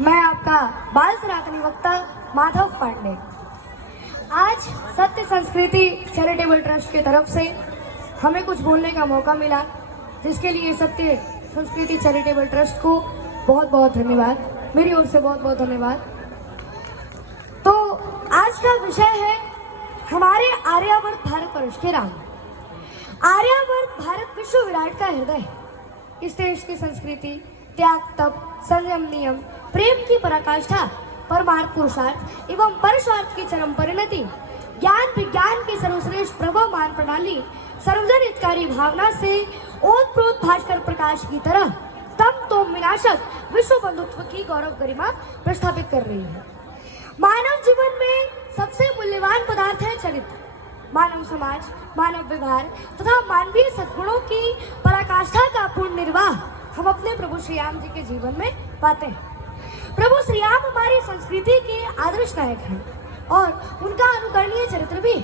मैं आपका बाल सनातनी वक्ता माधव पांडे। आज सत्य संस्कृति चैरिटेबल ट्रस्ट की तरफ से हमें कुछ बोलने का मौका मिला, जिसके लिए सत्य संस्कृति चैरिटेबल ट्रस्ट को बहुत बहुत धन्यवाद, मेरी ओर से बहुत बहुत धन्यवाद। तो आज का विषय है हमारे आर्यावर्त भारतवर्ष के राम। आर्यावर्त भारत विश्व विराट का हृदय है। इस देश की संस्कृति त्याग, तप, संयम, नियम, प्रेम की पराकाष्ठा, परमार्थ पुरुषार्थ एवं परस्वार्थ की चरम परिणति, ज्ञान विज्ञान की सर्वश्रेष्ठ प्रभवमान प्रणाली, सर्वजन हितकारी भावना से ओतप्रोत भास्कर प्रकाश की तरह तम तोम विनाशक विश्व बंधुत्व की गौरव गरिमा प्रस्थापित कर रही है। मानव जीवन में सबसे मूल्यवान पदार्थ है चरित्र। मानव समाज, मानव व्यवहार तथा मानवीय सद्गुणों की पराकाष्ठा का पूर्ण निर्वाह हम अपने प्रभु श्री राम जी के जीवन में पाते हैं। प्रभु श्री राम हमारी संस्कृति के आदर्श नायक हैं और उनका अनुकरणीय चरित्र भी है,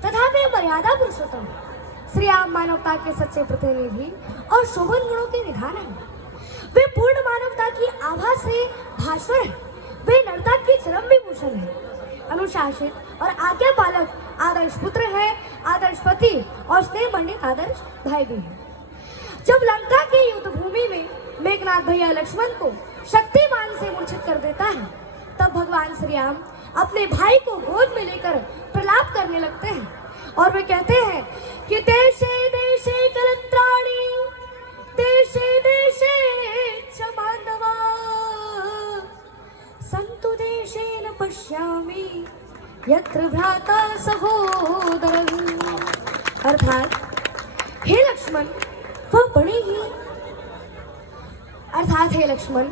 तथा वे मर्यादा पुरुषोत्तम। श्री राम मानवता के सच्चे प्रतिनिधि और शोभन गुणों के निधान हैं। वे पूर्ण मानवता की आभा से भास्वर हैं। वे नरता की चरम विभूषण है। अनुशासित और आज्ञा पालक आदर्श पुत्र है, आदर्श पति और स्नेह मंडित आदर्श भाई भी है। जब लंका की युद्ध भूमि में मेघनाथ भैया लक्ष्मण को शक्तिमान से मूर्छित कर देता है, तब भगवान श्री राम अपने भाई को गोद में लेकर प्रलाप करने लगते हैं और वे कहते हैं कि देशे देशे कलत्राणि, देशे देशे च बांधवा, संतु देशेन पश्यामि यत्र भ्राता सहोदरः। अर्थात हे लक्ष्मण, वह बड़े ही हे लक्ष्मण,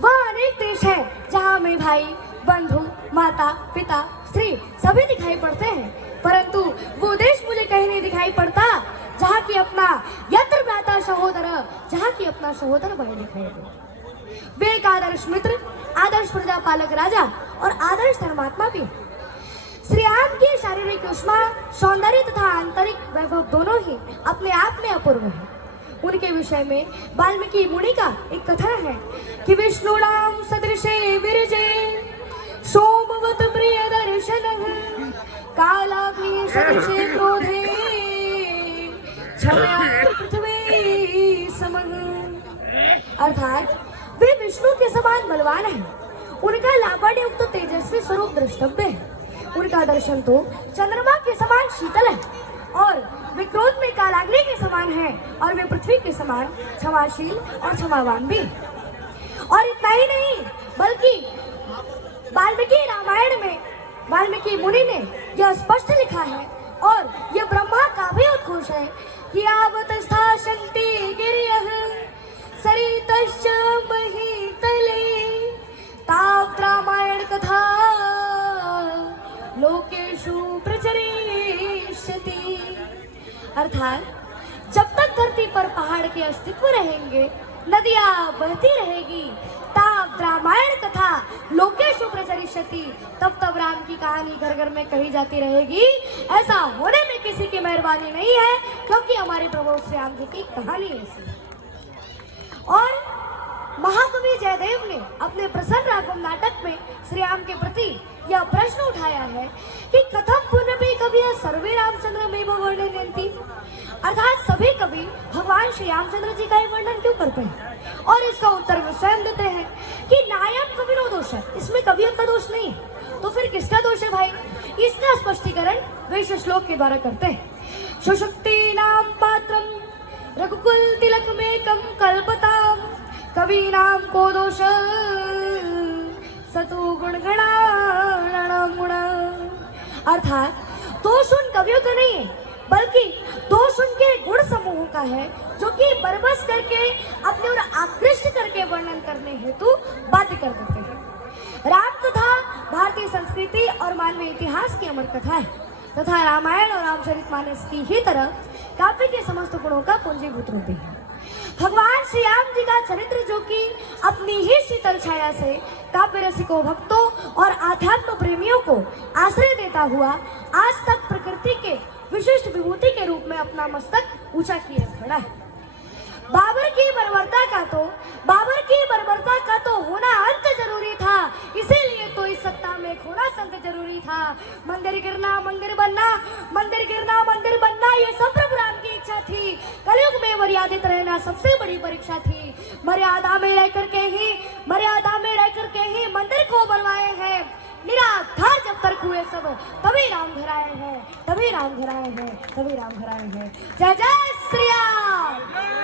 वह अनेक देश है जहाँ में भाई, बंधु, माता, पिता, स्त्री सभी दिखाई पड़ते हैं, परंतु वो देश मुझे कहीं नहीं दिखाई पड़ता जहाँ की अपना यत्र भ्राता सहोदर, जहाँ की अपना सहोदर भाई दिखाई दे। वे एक आदर्श मित्र, आदर्श प्रजा पालक राजा और आदर्श धर्मात्मा भी। श्री राम की शारीरिक उष्मा, सौंदर्य तथा आंतरिक वैभव दोनों ही अपने आप में अपूर्व है। उनके विषय में वाल्मीकि मुनि का एक कथन है कि विष्णुनाम सदृशे विरजे सोमवत प्रिय दर्शनः, कालाग्नि सदृशे क्रोधे छाया पृथ्वी समः। अर्थात वे विष्णु के समान बलवान हैं। उनका लावण्य युक्त तेजस्वी स्वरूप द्रष्टव्य है। उनका दर्शन तो चंद्रमा के समान शीतल है और वे क्रोध में कालाग्नि के समान है और वे पृथ्वी के समान क्षमाशील और क्षमावान भी। और इतना ही नहीं, बल्कि वाल्मीकि रामायण में वाल्मीकि मुनि ने यह स्पष्ट लिखा है और यह ब्रह्मा का भी उद्घोष है कि आवत स्थाशन्ति गिरयः सरितश्च महीतले तावत् रामायण कथा लोकेषु प्रचरिष्यति। अर्थात जब तक धरती पर पहाड़ के अस्तित्व रहेंगे, नदियां बहती रहेगी, तावत् रामायण कथा लोकेषु प्रचरिष्यति, तब तब राम की कहानी घर घर में कही जाती रहेगी। ऐसा होने में किसी की मेहरबानी नहीं है, क्योंकि हमारे प्रभु श्री राम जी की कहानी ऐसी है। और महाकवि जयदेव ने अपने प्रसन्न राघव नाटक में श्री राम के प्रति यह प्रश्न उठाया है कि कथम पुनः कवि सर्वे रामचंद्र में वर्णयन्ति। अर्थात सभी कवि भगवान श्री रामचंद्र जी का ही वर्णन क्यों करते हैं? और इसका उत्तर वे स्वयं देते हैं कि नायम कविनो दोष है, इसमें कवियों का दोष नहीं है। तो फिर किसका दोष है भाई? इसका स्पष्टीकरण वे इस श्लोक के द्वारा करते हैं। सुषुप्ति नाम पात्रम रघुकुल तिलक में कम कल्पताम, कवि नाम को दोष सतु गुणगणाणां गुण। अर्थात दोष उन कवियों का नहीं है, बल्कि दोष उनके गुण समूह का है, जो कि बरबस करके अपने और आकृष्ट करके वर्णन करने हेतु बाध्य कर देते हैं। राम कथा भारतीय संस्कृति और मानवीय इतिहास की अमर कथा है तथा रामायण और रामचरितमानस की ही तरह काव्य के समस्त गुणों का पूंजीभूत रूप है। भगवान श्री राम जी का चरित्र, जो कि अपनी ही शीतल छाया से काव्य रसिकों, भक्तों और आध्यात्म प्रेमियों को आश्रय देता हुआ आज तक प्रकृति के विशिष्ट विभूति के रूप में अपना मस्तक ऊंचा किए खड़ा है। बाबर की बर्बरता का तो बाबर की बर्बरता का तो होना अंत जरूरी था, इसीलिए तो इस सत्ता में खोना संत जरूरी था। मंदिर गिरना मंदिर बनना, मंदिर गिरना मंदिर बनना, ये सब प्रभु राम की इच्छा थी। कलयुग में मर्यादित रहना सबसे बड़ी परीक्षा थी। मर्यादा में रह करके ही मंदिर को बनवाए हैं। निराधार जब तक हुए सब तभी राम घर आए हैं, तभी राम घर आए हैं, तभी राम घर आए हैं। जय जय श्री राम।